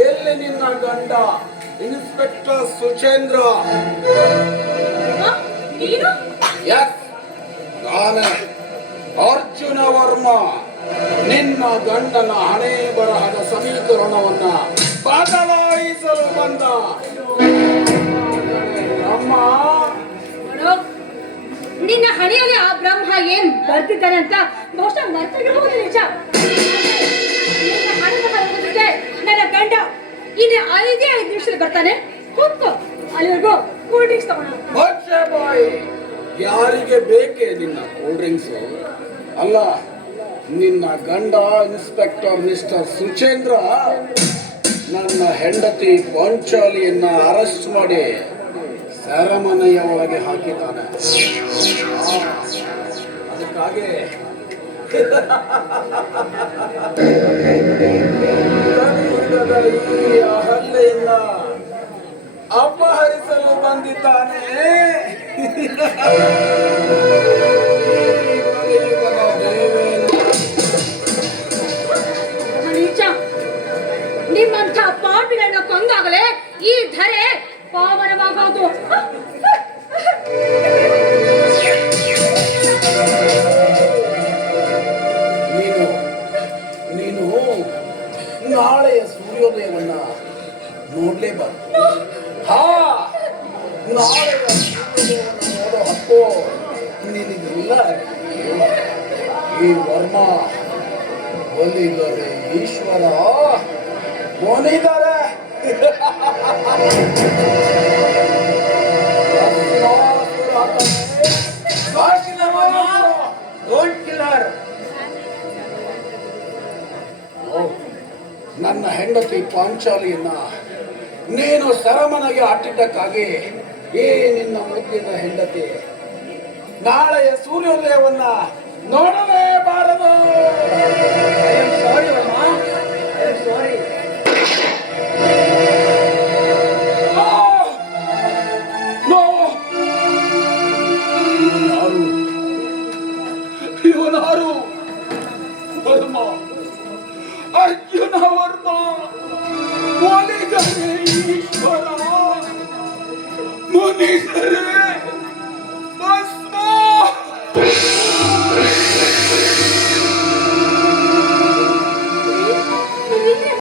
ಎಲ್ಲ ನಿನ್ನ ಗಂಡ? ಇನ್ಸ್ಪೆಕ್ಟರ್ ಸುಚೇಂದ್ರ. ನಾನೇ. ಅರ್ಜುನ ವರ್ಮ. ನಿನ್ನ ಗಂಡನ ಹಣೆ ಬರಹದ ಸಮೀಕರಣವನ್ನ ಬದಲಾಯಿಸಲು ಬಂದ. ನಿನ್ನ ಹಣೆಯಲ್ಲಿ ಆ ಬ್ರಹ್ಮ ಏನ್ ಬರ್ತಿದ್ದಾನೆ ಅಂತ ಬಹುಶಃ ಮರ್ತಿರಬಹುದು ನಿಜ. ನಿನ್ನ ಗಂಡ. ಇನ್ನು ಐದೇ ಐದು ನಿಮಿಷದಲ್ಲಿ ಬರ್ತಾನೆ. ಕೂತ್ಕೋ, ಅಲ್ಲಿವರೆಗೂ ಕೂಲ್ ಡ್ರಿಂಕ್ಸ್ ತಗೋಣ. ಯಾರಿಗೆ ಬೇಕೇ ನಿನ್ನ ಕೂಲ್ ಡ್ರಿಂಕ್ಸ್ ಅಲ್ಲ, ನಿನ್ನ ಗಂಡ ಇನ್ಸ್ಪೆಕ್ಟರ್ ಮಿಸ್ಟರ್ ಸುಚೇಂದ್ರ ನನ್ನ ಹೆಂಡತಿ ಪಾಂಚಾಲಿಯನ್ನ ಅರೆಸ್ಟ್ ಮಾಡಿ. ಸೆರೆಮನೆಯ ಒಳಗೆ ಹಾಕಿದ್ದಾನೆ. ಅದಕ್ಕಾಗೆ ಅಪಹರಿಸಲು ಬಂದಿದ್ದಾನೆ. ನಿಮ್ಮಂತ ಪಾಪಿಗಳನ್ನ ಕೊಂದಾಗಲೇ ಈ ಧರೆ ಪಾವನವಾಗೋದು. ನೀನು ನೀನು ನಾಳೆಯ ಸೂರ್ಯೋದಯವನ್ನ ನೋಡ್ಲೇಬಾರ್ದು. ಹಾ ನಾಳೆಯ ಸೂರ್ಯೋದಯವನ್ನ ನೋಡೋ ಹಕ್ಕು ನಿನಗಿಲ್ಲ ಈ ವರ್ಮ ಒಲಿದರೆ ಈಶ್ವರ ಹರ್ ನನ್ನ ಹೆಂಡತಿ ಪಾಂಚಾಲಿಯನ್ನ ನೀನು ಸರಮನೆಗೆ ಅಟ್ಟಿದ್ದಕ್ಕಾಗಿ ಏ ನಿನ್ನ ಮುದ್ದಿನ ಹೆಂಡತಿ ನಾಳೆಯ ಸೂರ್ಯೋದಯವನ್ನ ನೋಡಲೇಬಾರದು. ಇವನಾರು ವರ್ಮ ಅರ್ಜುನ ವರ್ಮ ಒಲಿಗರೆ ಈಶ್ವರ ಮುನಿದರೆ